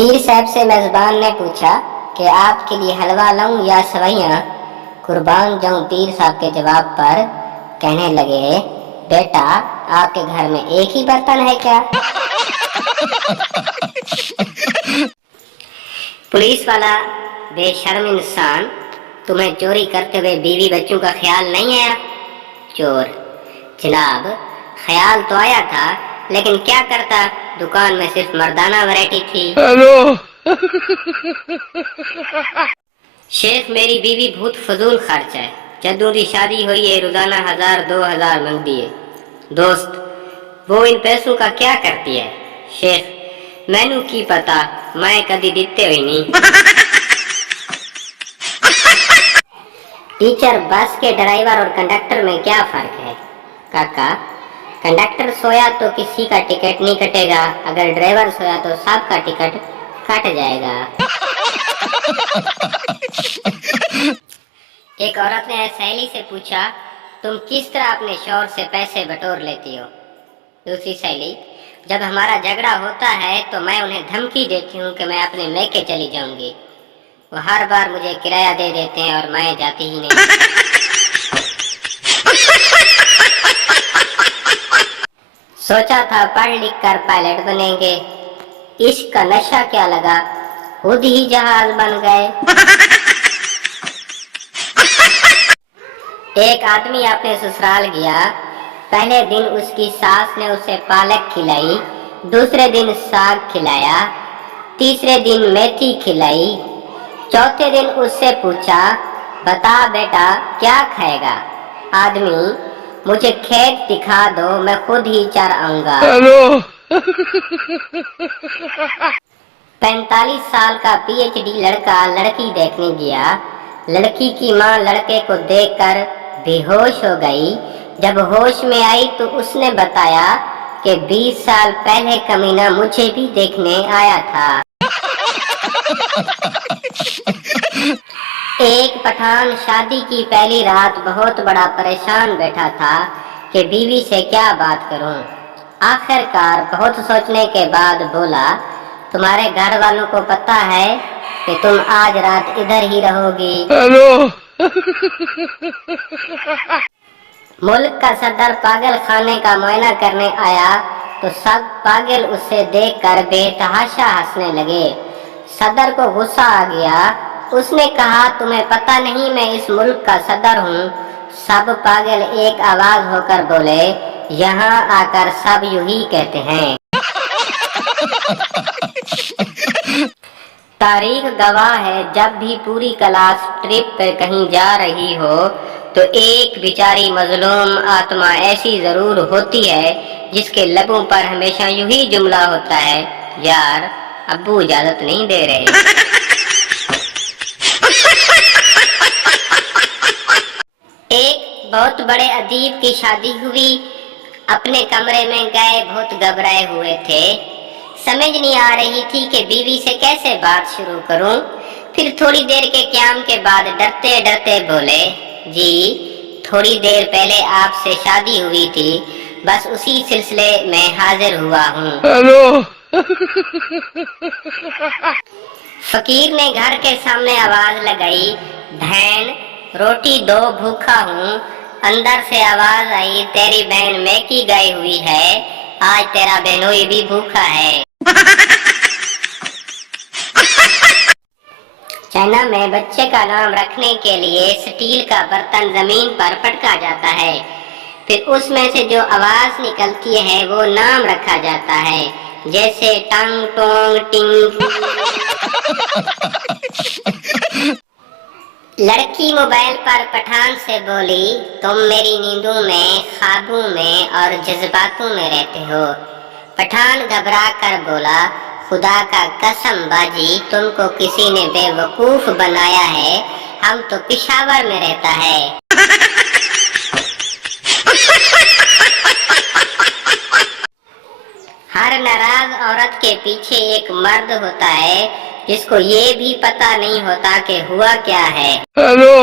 पीर साहब से मेजबान ने पूछा कि आपके लिए हलवा लाऊं या सवैयां। कुर्बान जाऊं पीर साहब के जवाब पर कहने लगे, बेटा आपके घर में एक ही बर्तन है क्या? पुलिस वाला, बेशर्म इंसान, तुम्हें चोरी करते हुए बीवी बच्चों का ख्याल नहीं आया? चोर, जनाब ख्याल तो आया था, लेकिन क्या करता, दुकान में सिर्फ मर्दाना वैरायटी थी। हेलो। शेख मेरी बीवी बहुत फजूल खर्च है, जदों दी शादी हुई है रोजाना 1000-2000 मंगती है। दोस्त, वो इन पैसों का क्या करती है? शेख, मैनू की पता, मैं कदी दिते हुई नहीं। टीचर, बस के ड्राइवर और कंडक्टर में क्या फर्क है? काका, कंडक्टर सोया तो किसी का टिकट नहीं कटेगा, अगर ड्राइवर सोया तो सबका टिकट कट जाएगा। एक औरत ने सहेली से पूछा, तुम किस तरह अपने शौहर से पैसे बटोर लेती हो? दूसरी सहेली, जब हमारा झगड़ा होता है तो मैं उन्हें धमकी देती हूँ कि मैं अपने मैके चली जाऊंगी। वो हर बार मुझे किराया दे देते हैं और मैं जाती ही नहीं। सोचा था पढ़ लिख कर पायलट बनेंगे, इश्क का नशा क्या लगा, खुद ही जहाज बन गए। एक आदमी अपने ससुराल गया, पहले दिन उसकी सास ने उसे पालक खिलाई, दूसरे दिन साग खिलाया, तीसरे दिन मेथी खिलाई, चौथे दिन उससे पूछा, बता बेटा क्या खाएगा? आदमी, मुझे खेत दिखा दो, मैं खुद ही चर आऊंगा। हेलो। 45 साल का PhD लड़का लड़की देखने गया, लड़की की माँ लड़के को देखकर बेहोश हो गई। जब होश में आई तो उसने बताया कि 20 साल पहले कमीना मुझे भी देखने आया था। एक पठान शादी की पहली रात बहुत बड़ा परेशान बैठा था कि बीवी से क्या बात करूं। आखिरकार बहुत सोचने के बाद बोला, तुम्हारे घर वालों को पता है कि तुम आज रात इधर ही रहोगी? हेलो। मुल्क का सदर पागल खाने का मुआयना करने आया तो सब पागल उसे देखकर बेतहाशा हंसने लगे। सदर को गुस्सा आ गया, उसने कहा, तुम्हें पता नहीं मैं इस मुल्क का सदर हूँ? सब पागल एक आवाज होकर बोले, यहाँ आकर सब यूं ही कहते हैं। तारीख गवाह है, जब भी पूरी क्लास ट्रिप पर कहीं जा रही हो तो एक बेचारी मजलूम आत्मा ऐसी जरूर होती है जिसके लबों पर हमेशा यूं ही जुमला होता है, यार अब्बू इजाजत नहीं दे रहे। एक बहुत बड़े अदीब की शादी हुई, अपने कमरे में गए, बहुत घबराए हुए थे। समझ नहीं आ रही थी कि बीवी से कैसे बात शुरू करूं। फिर थोड़ी देर के क़याम के बाद डरते डरते बोले, जी थोड़ी देर पहले आपसे शादी हुई थी, बस उसी सिलसिले में हाजिर हुआ हूँ। हेलो। फकीर ने घर के सामने आवाज लगाई, बहन रोटी दो, भूखा हूँ। अंदर से आवाज आई, तेरी बहन मैकी गई हुई है, आज तेरा बहनोई भी भूखा है। चाइना में बच्चे का नाम रखने के लिए स्टील का बर्तन जमीन पर पटका जाता है, फिर उसमें से जो आवाज निकलती है वो नाम रखा जाता है, जैसे टंग टोंग टिंग। लड़की मोबाइल पर पठान से बोली, तुम मेरी नींदों में, ख्वाबों में और जज्बातों में रहते हो। पठान घबरा कर बोला, खुदा का कसम बाजी, तुमको किसी ने बेवकूफ बनाया है, हम तो पिशावर में रहता है। हर नाराज औरत के पीछे एक मर्द होता है जिसको ये भी पता नहीं होता कि हुआ क्या है। हेलो।